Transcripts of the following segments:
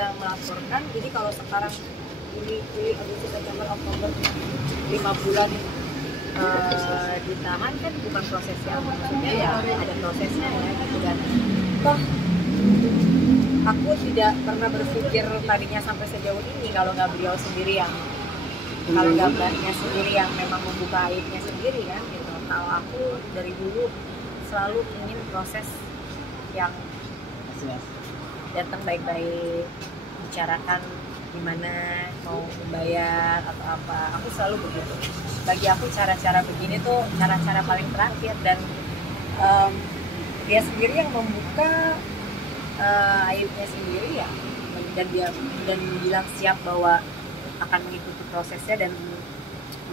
bisa melaporkan. Jadi kalau sekarang ini Juli, Agustus, September, Oktober 5 bulan ditahan kan bukan prosesnya, maksudnya ya ada prosesnya ya gitu. Dan toh aku tidak pernah berpikir tadinya sampai sejauh ini kalau nggak beliau sendiri yang memang membuka aibnya sendiri kan gitu. Kalau aku dari dulu selalu ingin proses yang datang baik-baik, bicarakan gimana mau membayar atau apa, aku selalu begitu. Bagi aku cara-cara begini tuh cara-cara paling terakhir, dan dia sendiri yang membuka aibnya sendiri ya, dan bilang siap bahwa akan mengikuti prosesnya dan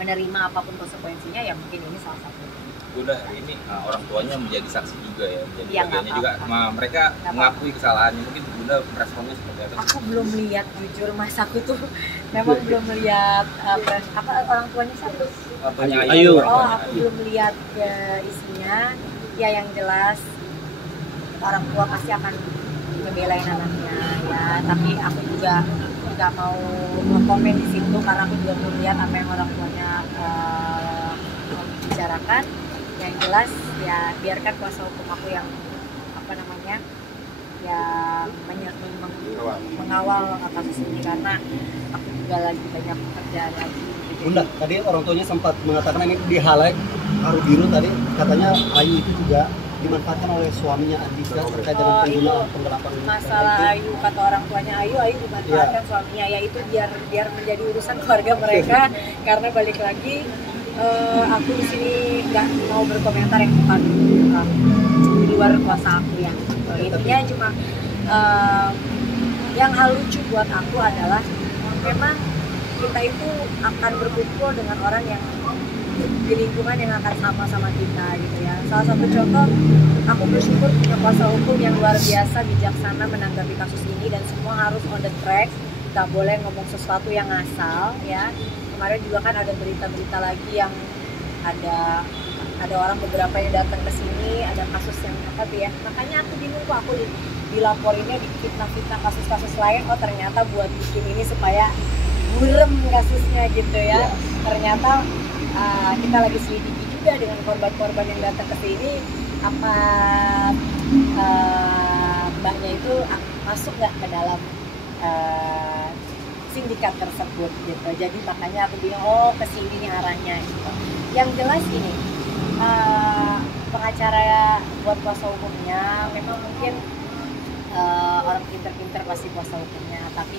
menerima apapun konsekuensinya, ya mungkin ini salah satu. Udah hari ini orang tuanya menjadi saksi juga ya, menjadi ya, bagiannya juga. Mereka mengakui kesalahannya, mungkin Bunda responnya seperti apa? Aku belum lihat, jujur mas, aku tuh memang belum lihat apa orang tuanya siapa? Ayu. Aku belum lihat isinya. Ya yang jelas orang tua pasti akan ngebelain anaknya ya, tapi aku juga nggak mau komen di situ karena aku juga belum lihat apa yang orang tuanya bicarakan. Yang jelas ya biarkan kuasa hukum aku yang mengawal kasus ini, karena aku juga lagi banyak pekerjaan lagi. Bunda, tadi orang tuanya sempat mengatakan ini di highlight Haru Biru tadi, katanya Ayu itu juga dimanfaatkan oleh suaminya Andika terkait dengan penggunaan penggelapan. Masalah Ayu, kata orang tuanya Ayu dimanfaatkan suaminya, yaitu biar menjadi urusan keluarga mereka. Karena balik lagi aku di sini nggak mau berkomentar yang bukan di luar kuasa aku ya. Intinya cuma yang hal lucu buat aku adalah memang kita itu akan berkumpul dengan orang yang di lingkungan yang akan sama-sama kita gitu ya. Salah satu contoh, aku bersyukur punya kuasa hukum yang luar biasa bijaksana menanggapi kasus ini, dan semua harus on the track, nggak boleh ngomong sesuatu yang asal ya. Kemarin juga kan ada berita-berita lagi yang ada orang beberapa yang datang ke sini, ada kasus yang apa tuh ya. Makanya aku bingung kok, aku dilaporinnya di fitnah-fitnah kasus-kasus lain. Oh ternyata buat bikin ini supaya burem kasusnya gitu ya. Ternyata kita lagi selidiki juga dengan korban-korban yang datang ke sini, apa mbaknya itu masuk nggak ke dalam sindikat tersebut gitu. Jadi makanya aku bilang kesini nih arahnya gitu. Yang jelas ini pengacara buat kuasa hukumnya memang mungkin orang pinter-pinter pasti kuasa hukumnya, tapi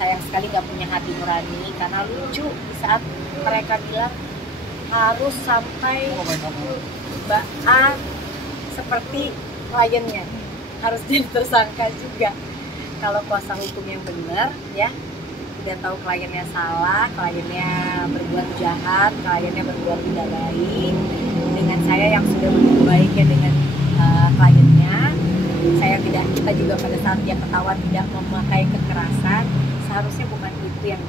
sayang sekali nggak punya hati nurani. Karena lucu di saat mereka bilang harus sampai Mbak A seperti kliennya harus jadi tersangka juga. Kalau kuasa hukum yang benar ya, udah tahu kliennya salah, kliennya berbuat jahat, kliennya berbuat tidak baik, dengan saya yang sudah berbuat baiknya dengan kliennya, kita juga pada saat dia ketahuan tidak memakai kekerasan, seharusnya bukan itu yang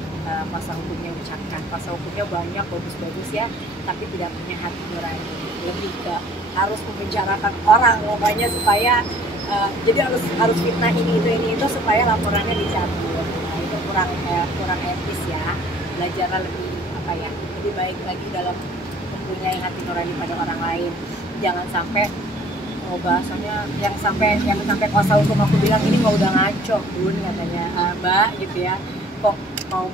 kuasa hukumnya ucapkan. Kuasa hukumnya banyak, bagus-bagus ya, tapi tidak punya hati nurani, lebih ke harus membicarakan orang pokoknya supaya jadi harus fitnah ini itu supaya laporannya dicabut. Nah, itu kurang etis ya. Belajarlah lebih baik lagi dalam mempunyai hati nurani pada orang lain. Jangan sampai bahasanya yang sampai kuasa hukum aku bilang ini mau udah ngaco Bun, katanya Mbak gitu ya, kok mau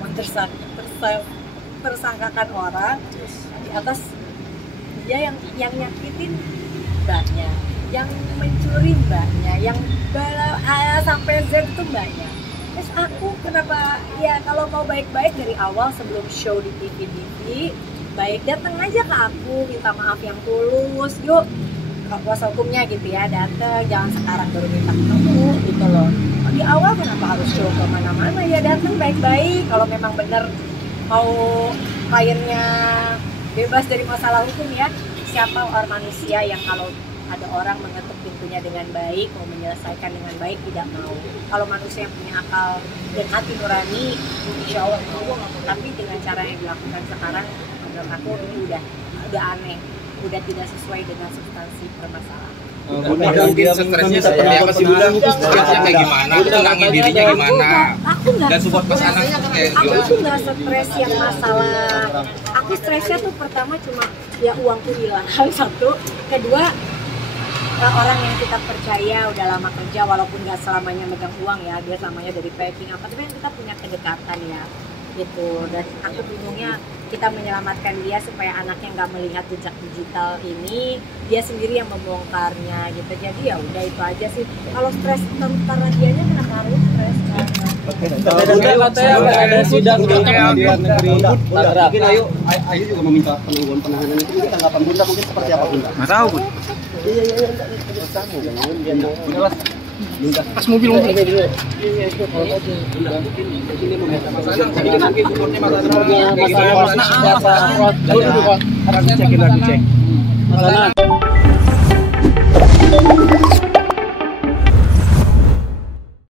tersangkakan orang di atas dia yang nyakitin mbaknya, yang mencuri mbaknya, yang A sampai Z itu mbaknya. Terus aku kenapa ya, kalau mau baik-baik dari awal sebelum show di TV baik, datang aja ke aku, minta maaf yang tulus, yuk kuasa hukumnya gitu ya, datang, jangan sekarang baru minta ketemu gitu loh. Di awal kenapa harus show kemana-mana, ya datang baik-baik. Kalau memang benar mau kliennya bebas dari masalah hukum ya, siapa orang manusia yang kalau ada orang mengetuk pintunya dengan baik, mau menyelesaikan dengan baik, tidak mau. Kalau manusia yang punya akal dan hati nurani, insya Allah mau. Tapi dengan cara yang dilakukan sekarang, menurut aku ini udah aneh, udah tidak sesuai dengan substansi permasalahan. Bunda mungkin stresnya seperti apa sih Bunda? Stresnya kayak gimana? Tenangin dirinya gimana? Aku nggak Dan support pas anak tuh kayak aku gimana? tuh nggak stres yang masalah. Aku stresnya tuh pertama cuma ya uangku hilang satu, kedua orang yang kita percaya udah lama kerja walaupun nggak selamanya megang uang ya, dia selamanya dari packing apa, tapi kan kita punya kedekatan ya gitu. Dan aku bingungnya kita menyelamatkan dia supaya anaknya nggak melihat jejak digital ini, dia sendiri yang membongkarnya gitu. Jadi ya udah itu aja sih. Kalau stres karena dianya kenapa harus stres kan? Katanya ada sidang di pengadilan negeri Tangerang. Mungkin Ayu juga meminta penangguhan penahanan itu, mungkin tanggapan Bunda mungkin seperti apa Bunda? Nggak tahu Bun. Pas mobil. Masalah